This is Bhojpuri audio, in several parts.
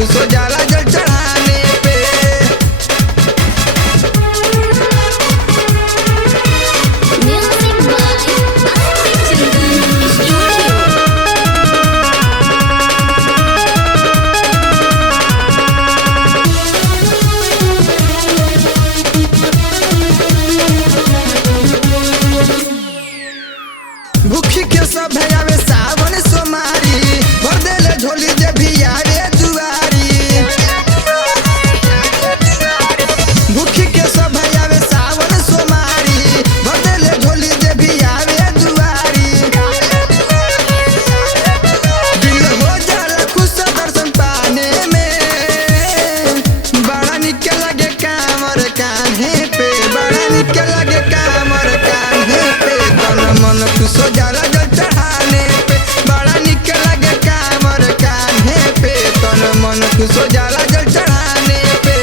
खुश हो जाला जल चढ़ाने पे। Music by Arpit Chandran Studio. भूखी के सब आवे सावन सोमारी, भर देले झोली जे भी आवे दुआरी। भूखी के सब आवे सावन सोमारी, भर देले झोली जे भी आवे दुआरी। दिल हो जाला खुश दर्शन पाने में, बड़ा निक लगे कांवर कान्हे पे, बड़ा निक लगे कांवर कान्हे पे। तन मन खुश हो जाला जल चढ़ाने पे, बड़ा निक लगे कांवर कान्हे पे। तन मन खुश हो जाला जल चढ़ाने पे।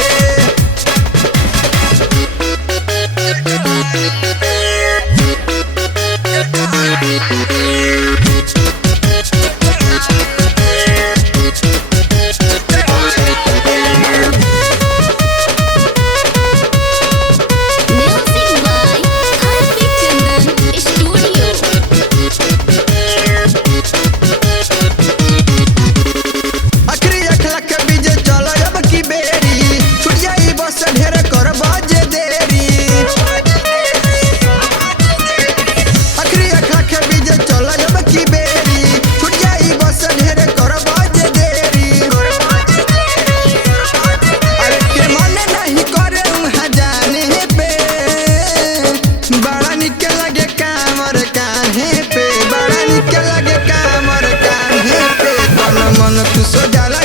Music by Arpit Chandran Studio. अखरी अखला के बीजे चलो अब की बेरी, छूट जाई बस ढेर कर बाजे देरी। अखरी अखला के बीजे चलो अब की बेरी, छूट जाई बस ढेर कर बाजे देरी। अरे के मन नहीं करे उहाँ जाने पे, बड़ा निक लगे कांवर कान्हे पे, बड़ा निक लगे कांवर कान्हे पे। तन मन खुश हो जाला